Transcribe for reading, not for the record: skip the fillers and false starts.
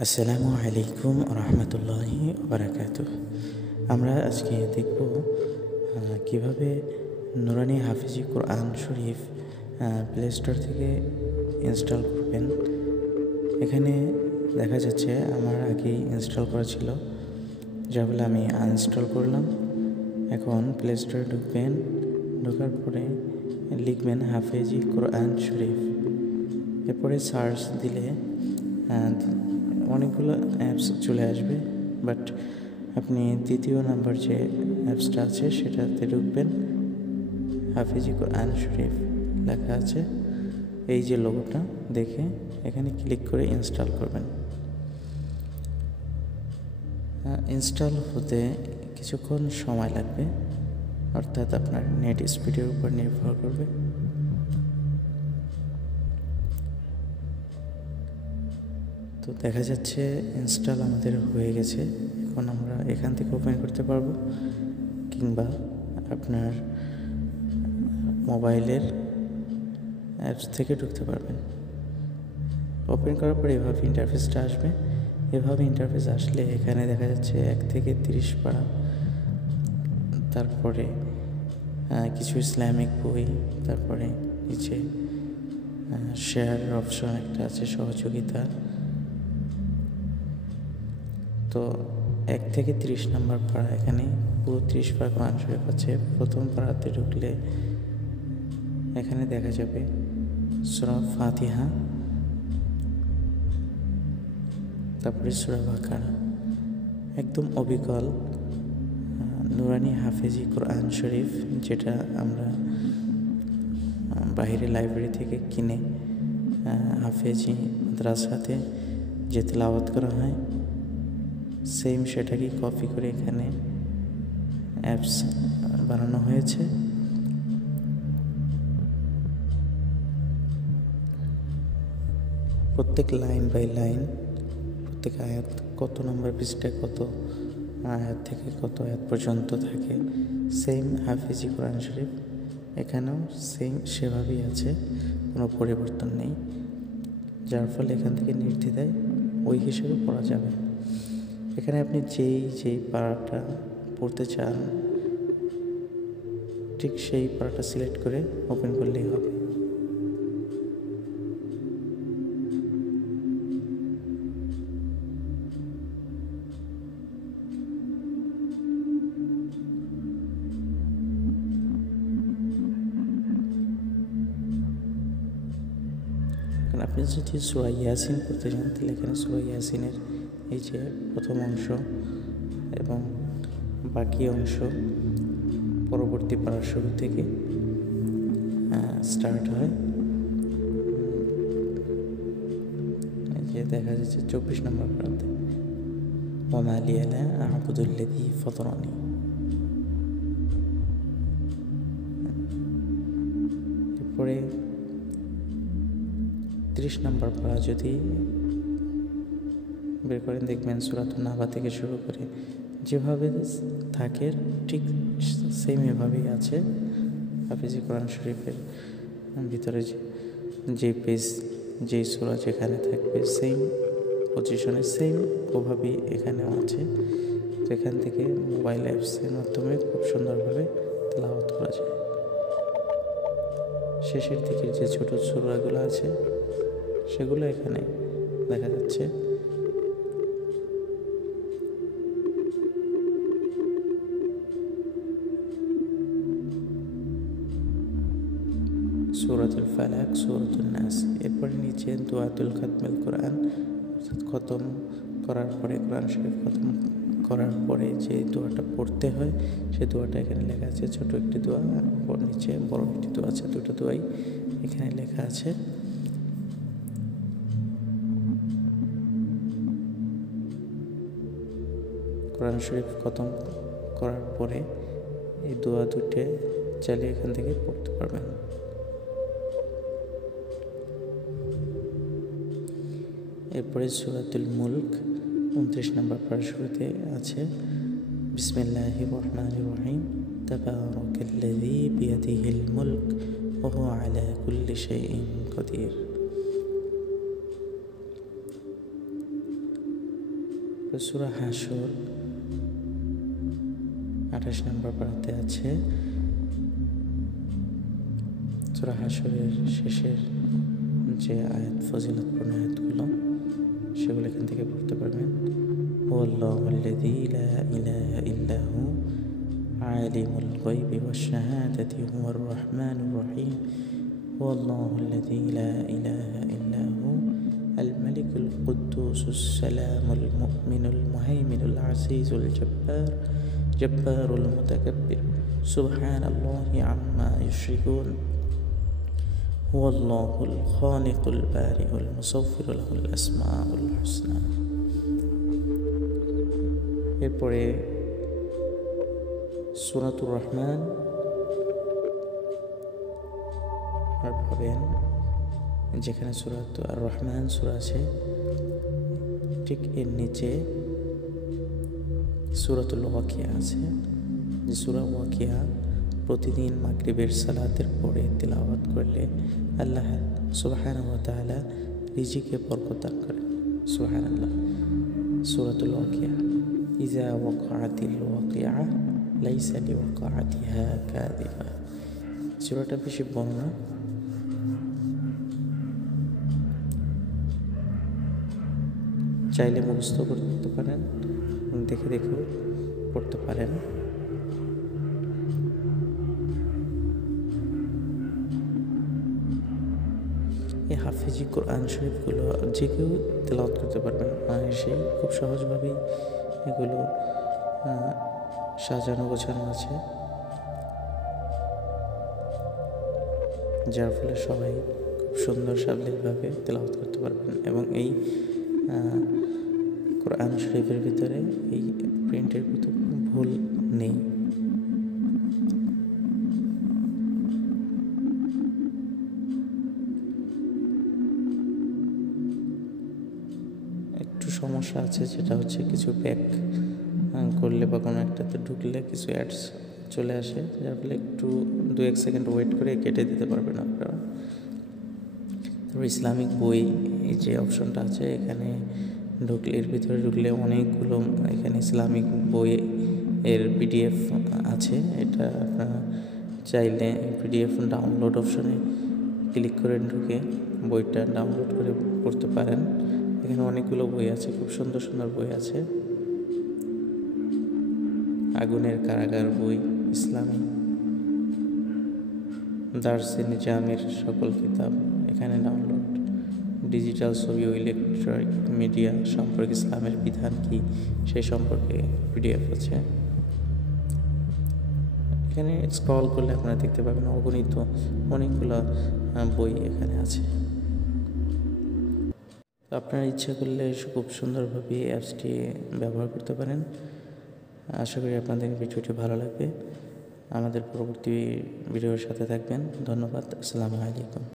আসসালামু আলাইকুম রহমতুল্লাহি বারাকাতুহ। আমরা আজকে দেখব কিভাবে নুরানি হাফিজি কোরআন শরীফ প্লে স্টোর থেকে ইনস্টল করবেন। এখানে দেখা যাচ্ছে আমার আগেই ইনস্টল করা ছিল, যা বলে আমি আনইনস্টল করলাম। এখন প্লে স্টোরে ঢুকবেন, ঢোকার পরে লিখবেন হাফেজি কোরআন শরীফ। এরপরে সার্চ দিলে অনেকগুলো অ্যাপস চলে আসবে, বাট আপনি দ্বিতীয় নাম্বার যে অ্যাপসটা আছে সেটাতে ঢুকবেন। হাফেজি কোরআন শরীফ লেখা আছে, এই যে লোগোটা দেখে এখানে ক্লিক করে ইনস্টল করবেন। ইনস্টল হতে কিছুক্ষণ সময় লাগবে, অর্থাৎ আপনার নেট স্পিডের উপর নির্ভর করবে। তো দেখা যাচ্ছে ইনস্টল আমাদের হয়ে গেছে। এখন আমরা এখান থেকে ওপেন করতে পারবো, কিংবা আপনার মোবাইলের অ্যাপস থেকে ঢুকতে পারবেন। ওপেন করার পরে এভাবে ইন্টারফেসটা আসবে। এভাবে ইন্টারফেস আসলে এখানে দেখা যাচ্ছে 1 থেকে 30 পারা, তারপরে কিছু ইসলামিক বই, তারপরে নিচে শেয়ার অপশন একটা আছে, সহযোগিতা। তো 1 থেকে 30 নম্বর পাড়া, এখানে পুরো 30 পারা কোরআন শরীফ আছে। প্রথম পাড়াতে ঢুকলে এখানে দেখা যাবে সূরা ফাতিহা, তারপরে সূরা বাকারা। একদম অবিকল নুরানি হাফেজি কোরআন শরীফ, যেটা আমরা বাইরে লাইব্রেরি থেকে কিনে হাফেজি মাদ্রাসাতে যে তেলাওয়াত করা হয়, সেম সেটাকেই কপি করে এখানে অ্যাপস বানানো হয়েছে। প্রত্যেক লাইন বাই লাইন, প্রত্যেক আয়াত কত নম্বর পৃষ্ঠায় কত আয়াত থেকে কত আয়াত পর্যন্ত থাকে, সেম হাফেজি কোরআন শরীফ এখানেও সেম সেভাবেই আছে, কোনো পরিবর্তন নেই। যার ফলে এখান থেকে নির্দ্বিধায় ওই হিসেবে পড়া যাবে। এখানে আপনি যেই পারাটা পড়তে চান, ঠিক সেই পারাটা সিলেক্ট করে ওপেন করলেই হবে। আপনি যদি সূরা ইয়াসিন পড়তে চান, তাহলে এখানে সূরা ইয়াসিনের এই যে প্রথম অংশ এবং বাকি অংশ পরবর্তী পারার শুরু থেকে স্টার্ট হয়। এই যে দেখা যাচ্ছে 24 নম্বর পারাতে ওমা লিয়া লা আ'বুদুল্লাযী ফাতারানি। এরপরে 30 নম্বর পারা যদি বের করেন, দেখবেন সূরাতুন নাবা থেকে শুরু করে যেভাবে থাকে ঠিক সেম এভাবেই আছে। হাফেজি কোরআন শরীফের ভিতরে যে পেজ, যেই সূরা যেখানে থাকবে সেম পজিশনে সেম ওভাবেই এখানেও আছে। তো এখান থেকে মোবাইল অ্যাপসের মাধ্যমে খুব সুন্দরভাবে তেলাওয়াত করা যায়। শেষের দিকের যে ছোট সূরাগুলো আছে সেগুলো এখানে দেখা যাচ্ছে। সূরাতুল ফালাক, সূরাতুন নাস। এরপরে নিচে দুআতুল খাতমুল কোরআন, অর্থাৎ খতম করার পরে কোরআন শরীফ খতম করার পরে যে দোয়াটা পড়তে হয় সেই দোয়াটা এখানে লেখা আছে। ছোট একটি দোয়া, নিচে বড় একটি দোয়া আছে, দুটো দোয়াই এখানে লেখা আছে। কোরআন শরীফ খতম করার পরে এই দোয়া দুটো চালিয়ে এখান থেকে পড়তে পারবেন। এরপরে সূরাতুল মুলক 29 নম্বর পারার শুরুতে আছে বিসমিল্লাহির রহমানির রহিম তাবারাকাল্লাযী বিয়াদিহিল মুলক ওয়া হুয়া আলা কুল্লি শাইইন কাদির। সূরা হাশর 28 নম্বর পারাতে আছে। সূরা হাশরের শেষের যে আয়াত, ফজিলতপূর্ণ আয়াতগুলো, সেগুলো এখান থেকে পড়তে পারবেন। ওয়াল্লাহুল্লাযী লা ইলাহা ইল্লা হু আলিমুল গায়বি ওয়াশ শাহাদাতি হুয়ার রহমানুর রহিম। ওয়াল্লাহুল্লাযী লা ইলাহা ইল্লা হু আল মালিকুল কুদ্দুসুস সালামুল মুমিনুল মুহাইমিনুল আজিজুল জব্বারুল মুতাকাব্বির সুবহানাল্লাহি আম্মা ইউশরিকুন। হুয়াল্লাহুল খালিকুল বারিউল মুসাউফির লাহুল আসমাউল হুসনা। এরপরে সূরাতুর রহমান পাবেন, যেখানে সূরাতুর রহমান সূরা আছে, ঠিক এর নিচে সূরাতুল ওয়াকিয়া আছে। যে সূরা ওয়াকিয়া প্রতিদিন মাগরিবের সালাতের পরে তিলাওয়াত করলে আল্লাহ সুবহানাহু ওয়া তাআলা রিজিকে বরকত দান করেন। সুবহানাল্লাহ। সূরাতুল ওয়াকিয়া, ইযা ওয়াকাআতিল ওয়াকিয়া লাইসা লিওয়াকাআতিহা কাযিবা। সূরাটা বেশি বড় না, চাইলে মুখস্থ করতে পারেন, দেখে দেখেও পড়তে পারেন। এই হাফেজি কোরআন শরীফগুলো যে কেউ তেলাওয়াত করতে পারবেন, সে খুব সহজভাবেই এগুলো সাজানো গোছানো আছে, যার ফলে সবাই খুব সুন্দর সাবলীলভাবে তেলাওয়াত করতে পারবেন। এবং এই কোরআন শরীফের ভিতরে, এই প্রিন্টের ভিতরে কোনো ভুল নেই। একটু সমস্যা আছে, যেটা হচ্ছে কিছু ব্যাক করলে বা কোনো একটাতে ঢুকলে কিছু অ্যাডস চলে আসে, যার ফলে একটু 2-1 সেকেন্ড ওয়েট করে কেটে দিতে পারবেন আপনারা। তারপর ইসলামিক বই, এই যে অপশনটা আছে, এখানে ঢুকলে, এর ভিতরে ঢুকলে অনেকগুলো এখানে ইসলামিক বই এর পিডিএফ আছে। এটা আপনারা চাইলে পিডিএফ ডাউনলোড অপশনে ক্লিক করে ঢুকে বইটা ডাউনলোড করে পড়তে পারেন। এখানে অনেকগুলো বই আছে, খুব সুন্দর সুন্দর বই আছে। আগুনের কারাগার বই, ইসলামী দারসে নিজামের সকল কিতাব এখানে ডাউনলোড, ডিজিটাল ছবি ও ইলেকট্রনিক মিডিয়া সম্পর্কে ইসলামের বিধান কি সেই সম্পর্কে পিডিএফ আছে। এখানে স্ক্রল করলে আপনারা দেখতে পাবেন অগণিত অনেকগুলো বই এখানে আছে। আপনারা ইচ্ছা করলে খুব সুন্দরভাবে অ্যাপসটি ব্যবহার করতে পারেন। আশা করি আপনাদের ভিডিওটি ভালো লাগবে। আমাদের পরবর্তী ভিডিওর সাথে থাকবেন। ধন্যবাদ। আসসালামু আলাইকুম।